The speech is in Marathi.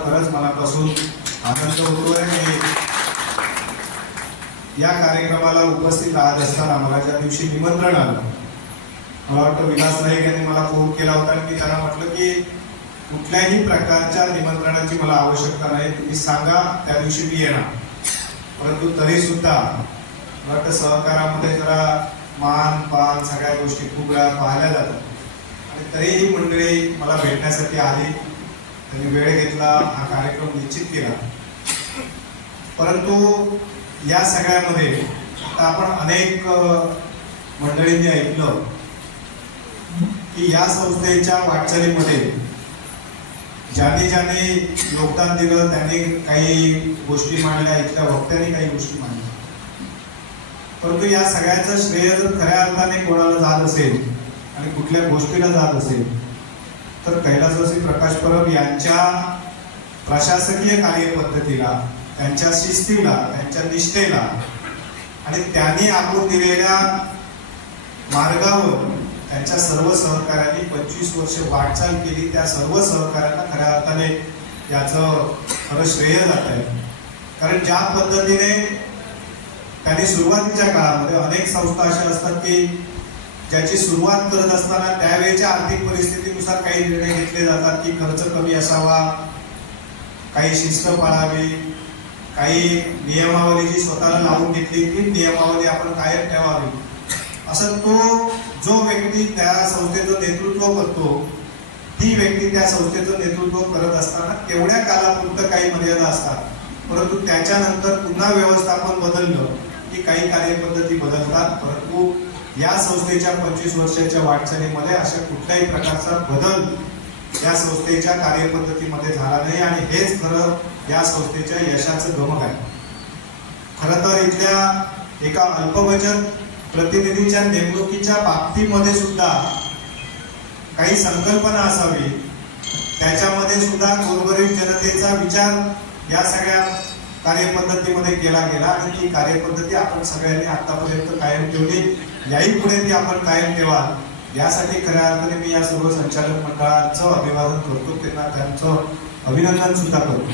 खरंच मनापासून आनंद होतोय आणि या कार्यक्रमाला उपस्थित राहत असताना मला ज्या दिवशी निमंत्रण आलं, मला वाटतं विलास नाईक यांनी मला फोन केला होता आणि मी त्यांना म्हटलं की कुठल्याही प्रकारच्या निमंत्रणाची मला आवश्यकता नाही, तुम्ही सांगा त्या दिवशी मी येणार. परंतु तरी सुद्धा मला वाटतं सहकारामध्ये जरा मान पान सगळ्या गोष्टी खूप वेळा पाहिल्या जातात आणि तरीही मंडळी मला भेटण्यासाठी आली, त्यांनी वेळ घेतला, हा कार्यक्रम निश्चित केला. परंतु या सगळ्यामध्ये आता आपण अनेक मंडळींनी ऐकलं की या संस्थेच्या वाटचालीमध्ये ज्यांनी ज्यांनी योगदान दिलं त्यांनी काही गोष्टी मांडल्या, इथल्या वक्त्यांनी काही गोष्टी मांडल्या. परंतु या सगळ्याचं श्रेय जर खऱ्या अर्थाने कोणाला जात असेल आणि कुठल्या गोष्टीला जात असेल तर कैलासवासी प्रकाश परब यांच्या प्रशासकीय कार्यपद्धतीला, त्यांच्या शिस्तीला, त्यांच्या निष्ठेला आणि त्यांनी आपण दिलेल्या मार्गावर त्यांच्या सर्व सहकार्यांनी 25 वर्ष वाटचाल केली. त्या सर्व सहकार्यांना खऱ्या अर्थाने याचं खरं श्रेय जात आहे. कारण ज्या पद्धतीने त्यांनी सुरुवातीच्या काळामध्ये अनेक संस्था अशा असतात की ज्याची सुरुवात करत असताना त्यावेळेच्या आर्थिक परिस्थितीनुसार काही निर्णय घेतले जातात की खर्च कमी असावा, काही शिस्त पाळावी, काही नियमावली जी स्वतःला लावून घेतली ती नियमावली आपण कायम ठेवावी. असं तो जो व्यक्ती त्या संस्थेचं नेतृत्व करतो, ती व्यक्ती त्या संस्थेचं नेतृत्व करत असताना तेवढ्या कालापुरतं काही मर्यादा असतात. परंतु त्याच्यानंतर पुन्हा व्यवस्थापन बदललं की काही कार्यपद्धती बदलतात. परंतु या संस्थेच्या 25 वर्षाच्या वाटचालीमध्ये अशा कुठल्याही प्रकारचा बदल या संस्थेच्या कार्यपद्धतीमध्ये झाला नाही आणि हेच खरं या संस्थेच्या यशाचं गमक आहे. खरं तर इथल्या एका अल्पबचत प्रतिनिधीच्या नेमणुकीच्या बाबतीमध्ये सुद्धा काही संकल्पना असावी, त्याच्यामध्ये सुद्धा गोरगरीब जनतेचा विचार या सगळ्या कार्यपद्धतीमध्ये केला गेला आणि ती कार्यपद्धती आपण सगळ्यांनी आतापर्यंत कायम ठेवली, याही पुढे ती आपण कायम ठेवाल यासाठी खऱ्या अर्थाने मी या सर्व संचालक मंडळाचं अभिवादन करतो, त्यांना त्यांचं अभिनंदन सुद्धा करतो.